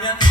เนี่ย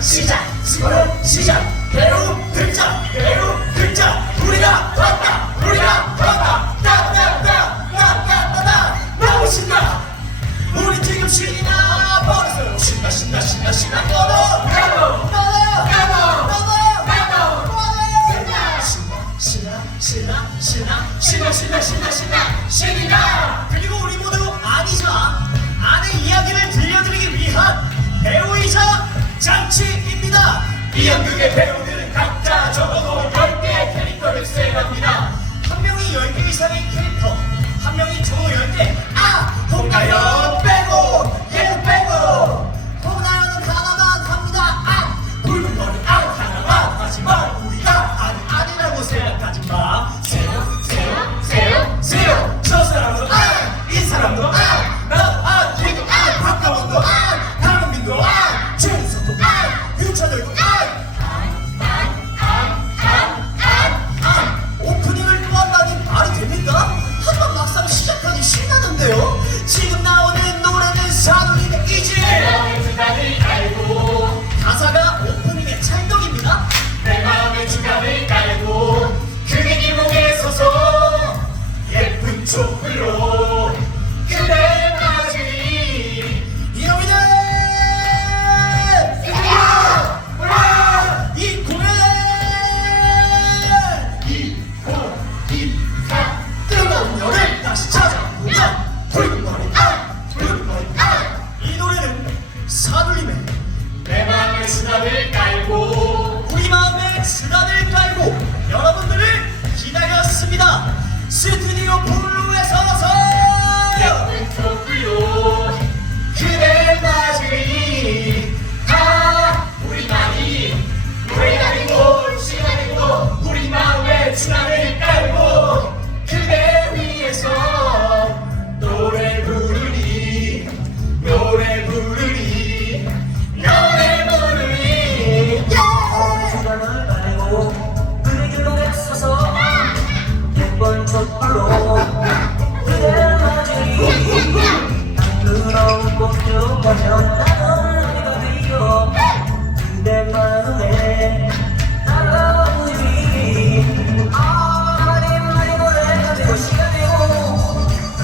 시작 스무로 시작 배로 들자 배로 들자 우리가 봤다 우리가 봤다 따따따따따따 너무 신나 우리 지금 신나 버릇 신나 신나 신나 신나 꺼도 가도 신나 신나 신나 신나 신나 그리고 우리 모두 아니지만 안의 이야기를 들려드리기 위한 배우이자 장 이연극의 배우들은 각자 적어도 10개의 캐릭터를 수행합니다. 한 명이 10개 이상의 캐릭터, 한 명이 적어도 10개, 꽃으로 그대만이 눈으로 꽃을 보면